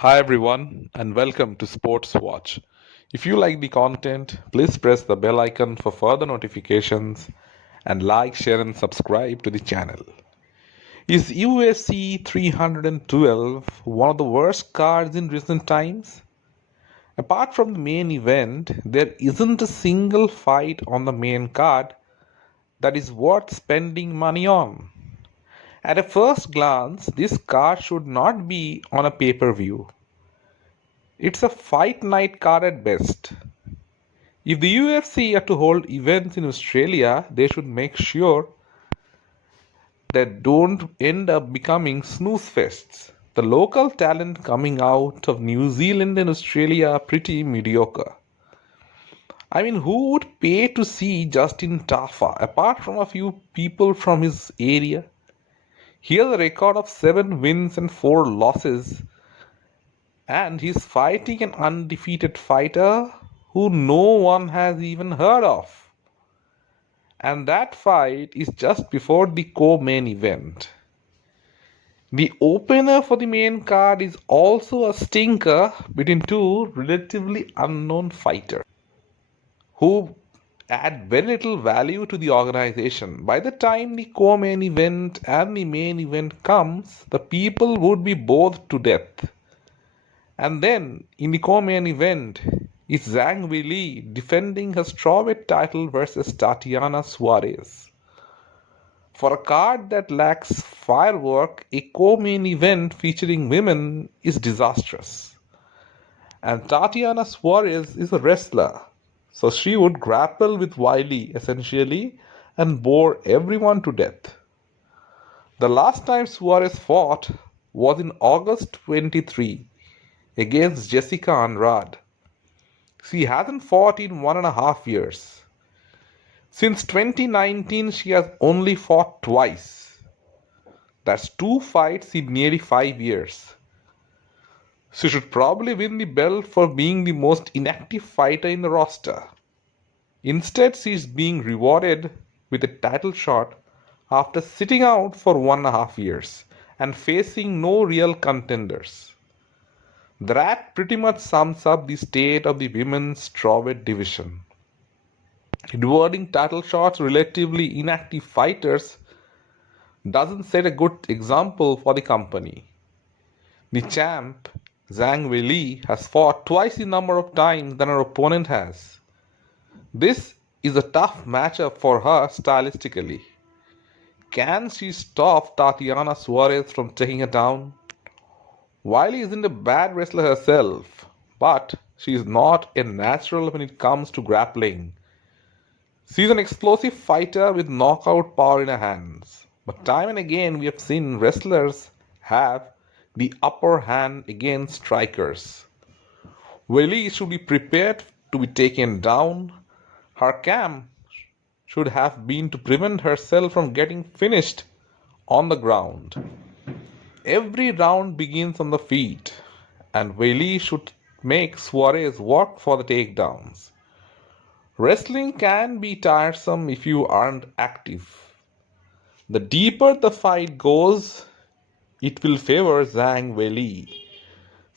Hi everyone and welcome to Sports Watch. If you like the content, please press the bell icon for further notifications and like, share and subscribe to the channel. Is UFC 312 one of the worst cards in recent times? Apart from the main event, there isn't a single fight on the main card that is worth spending money on. At a first glance, this card should not be on a pay-per-view. It's a fight night card at best. If the UFC are to hold events in Australia, they should make sure that don't end up becoming snooze fests. The local talent coming out of New Zealand and Australia are pretty mediocre. I mean, who would pay to see Justin Tafa apart from a few people from his area? He has a record of 7 wins and 4 losses, and he's fighting an undefeated fighter who no one has even heard of. And that fight is just before the co-main event. The opener for the main card is also a stinker between two relatively unknown fighters who add very little value to the organization. By the time the co-main event and the main event comes, the people would be bored to death. And then in the co-main event is Zhang Weili defending her strawweight title versus Tatiana Suarez. For a card that lacks firework, a co-main event featuring women is disastrous. And Tatiana Suarez is a wrestler, so she would grapple with Weili essentially and bore everyone to death. The last time Suarez fought was in August 23 against Jessica Andrade. She hasn't fought in 1.5 years. Since 2019, she has only fought twice. That's 2 fights in nearly 5 years. She should probably win the belt for being the most inactive fighter in the roster. Instead, she is being rewarded with a title shot after sitting out for 1.5 years and facing no real contenders. That pretty much sums up the state of the women's strawweight division. Rewarding title shots relatively inactive fighters doesn't set a good example for the company. The champ, Zhang Weili, has fought twice the number of times than her opponent has. This is a tough matchup for her stylistically. Can she stop Tatiana Suarez from taking her down? Weili isn't a bad wrestler herself, but she is not a natural when it comes to grappling. She's an explosive fighter with knockout power in her hands. But time and again we have seen wrestlers have the upper hand against strikers. Weili should be prepared to be taken down. Her camp should have been to prevent herself from getting finished on the ground. Every round begins on the feet, and Weili should make Suarez work for the takedowns. Wrestling can be tiresome if you aren't active. The deeper the fight goes, it will favor Zhang Weili.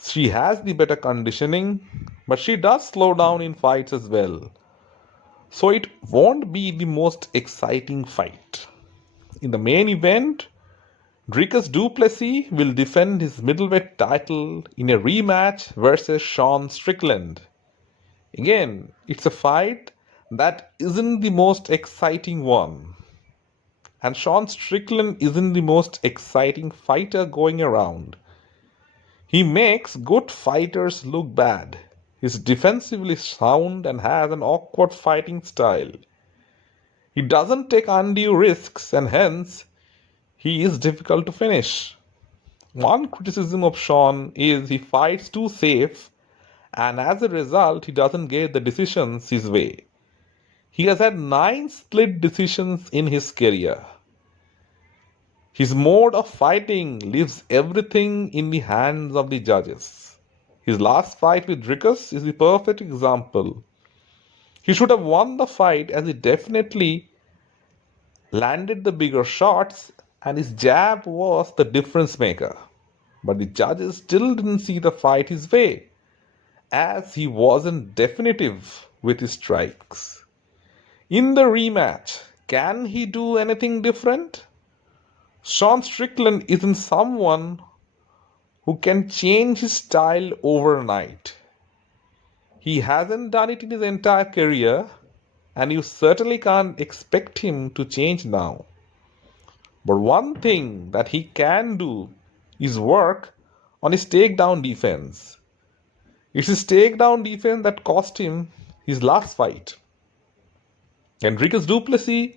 She has the better conditioning, but she does slow down in fights as well. So it won't be the most exciting fight. In the main event, Dricus Duplessis will defend his middleweight title in a rematch versus Sean Strickland. Again, it's a fight that isn't the most exciting one. And Sean Strickland isn't the most exciting fighter going around. He makes good fighters look bad. He's defensively sound and has an awkward fighting style. He doesn't take undue risks and hence he is difficult to finish. One criticism of Sean is he fights too safe and as a result he doesn't get the decisions his way. He has had 9 split decisions in his career. His mode of fighting leaves everything in the hands of the judges. His last fight with Dricus is the perfect example. He should have won the fight as he definitely landed the bigger shots and his jab was the difference maker. But the judges still didn't see the fight his way, as he wasn't definitive with his strikes. In the rematch, can he do anything different? Sean Strickland isn't someone who can change his style overnight. He hasn't done it in his entire career, and you certainly can't expect him to change now. But one thing that he can do is work on his takedown defense. It's his takedown defense that cost him his last fight. And Dricus Duplessis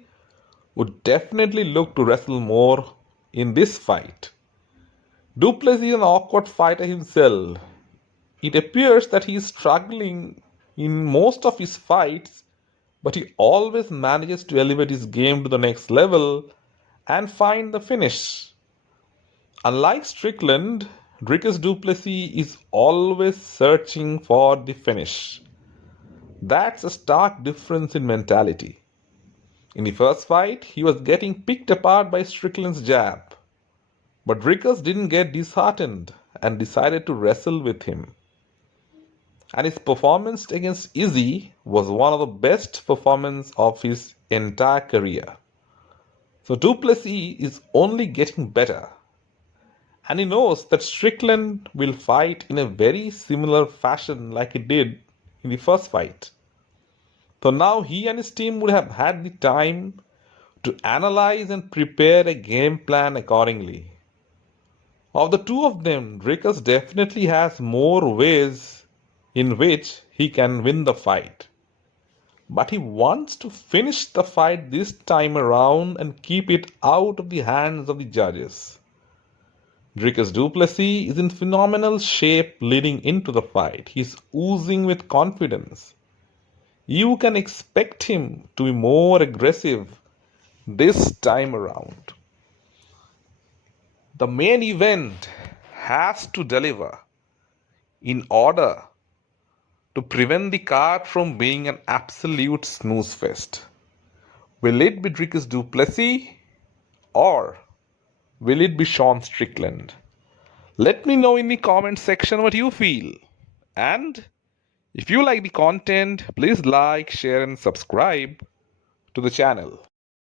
would definitely look to wrestle more in this fight. Duplessis is an awkward fighter himself. It appears that he is struggling in most of his fights, but he always manages to elevate his game to the next level and find the finish. Unlike Strickland, Dricus Duplessis is always searching for the finish. That's a stark difference in mentality. In the first fight, he was getting picked apart by Strickland's jab, but Dricus didn't get disheartened and decided to wrestle with him. And his performance against Izzy was one of the best performances of his entire career. So Duplessis is only getting better. And he knows that Strickland will fight in a very similar fashion like he did in the first fight. So now he and his team would have had the time to analyze and prepare a game plan accordingly. Of the two of them, Dricus definitely has more ways in which he can win the fight. But he wants to finish the fight this time around and keep it out of the hands of the judges. Dricus Duplessis is in phenomenal shape leading into the fight. He's oozing with confidence. You can expect him to be more aggressive this time around. The main event has to deliver in order to prevent the card from being an absolute snooze fest. Will it be Dricus Duplessis or will it be Sean Strickland? Let me know in the comment section what you feel. And if you like the content, please like, share and subscribe to the channel.